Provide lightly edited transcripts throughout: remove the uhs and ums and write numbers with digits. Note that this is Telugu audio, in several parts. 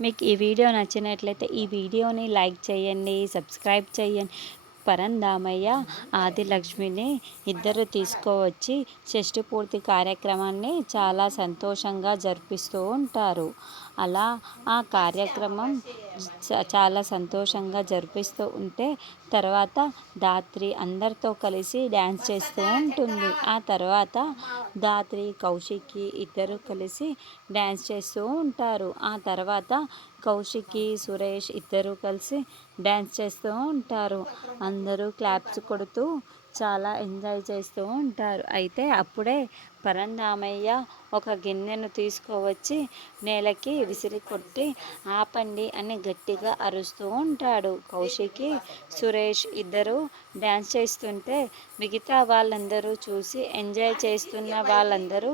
మీకు ఈ వీడియో నచ్చినట్లయితే ఈ వీడియోని లైక్ చేయండి, సబ్స్క్రైబ్ చేయండి. పరంధామయ్య ఆదిలక్ష్మిని ఇద్దరు తీసుకువచ్చి షష్ఠి పూర్తి కార్యక్రమాన్ని చాలా సంతోషంగా జరిపిస్తూ ఉంటారు. అలా ఆ కార్యక్రమం చాలా సంతోషంగా జరిపిస్తూ ఉంటే తర్వాత ధాత్రి అందరితో కలిసి డ్యాన్స్ చేస్తూ ఉంటుంది. ఆ తర్వాత ధాత్రి, కౌశికి ఇద్దరు కలిసి డ్యాన్స్ చేస్తూ ఉంటారు. ఆ తర్వాత కౌశికి, సురేష్ ఇద్దరు కలిసి డ్యాన్స్ చేస్తూ ఉంటారు. అందరూ క్లాప్స్ కొడుతూ చాలా ఎంజాయ్ చేస్తూ ఉంటారు. అయితే అప్పుడే పరంధామయ్య ఒక గిన్నెను తీసుకువచ్చి నేలకి విసిరి కొట్టి ఆపండి అని గట్టిగా అరుస్తూ ఉంటాడు. కౌశికి, సురేష్ ఇద్దరు డ్యాన్స్ చేస్తుంటే మిగతా వాళ్ళందరూ చూసి ఎంజాయ్ చేస్తున్న వాళ్ళందరూ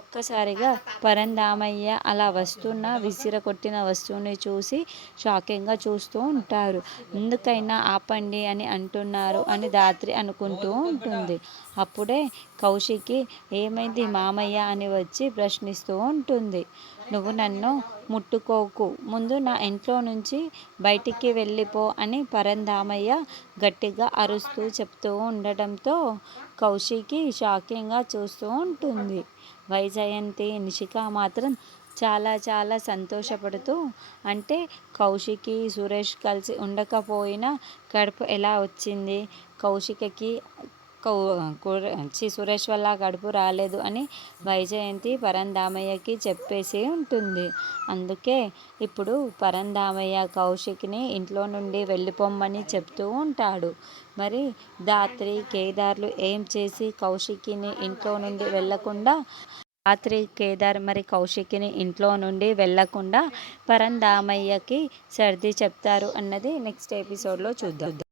ఒక్కసారిగా పరంధామయ్య అలా వస్తున్న విసిరకొట్టిన వస్తువుని చూసి షాకింగ్గా చూస్తూ ఉంటారు. ఎందుకైనా ఆపండి అని అంటున్నారు అని ధాత్రి అనుకుంటూ ఉంటుంది. అప్పుడే కౌశికి ఏమైంది మామయ్య అని వచ్చి ప్రశ్నిస్తూ ఉంటుంది. నువ్వు నన్ను ముట్టుకోకు, ముందు నా ఇంట్లో నుంచి బయటికి వెళ్ళిపో అని పరంధామయ్య గట్టిగా అరుస్తూ చెప్తూ ఉండటంతో కౌశికి షాకింగ్గా చూస్తూ ఉంటుంది. వైజయంతి, నిషిక మాత్రం చాలా చాలా సంతోషపడుతూ, అంటే కౌశికి, సురేష్ కలిసి ఉండకపోయినా కడుపు ఎలా వచ్చింది, కౌశికకి సురేష్ వల్ల కడుపు రాలేదు అని వైజయంతి పరంధామయ్యకి చెప్పేసి ఉంటుంది. అందుకే ఇప్పుడు పరంధామయ్య కౌశిక్ని ఇంట్లో నుండి వెళ్ళిపోమ్మని చెప్తూ ఉంటాడు. మరి ధాత్రి, కేదార్లు ఏం చేసి కౌశికిని ఇంట్లో నుండి వెళ్ళకుండా కేదార్ మరి కౌశికిని ఇంట్లో నుండి వెళ్ళకుండా పరంధామయ్యకి సర్ది చెప్తారు అన్నది నెక్స్ట్ ఎపిసోడ్లో చూద్దాం.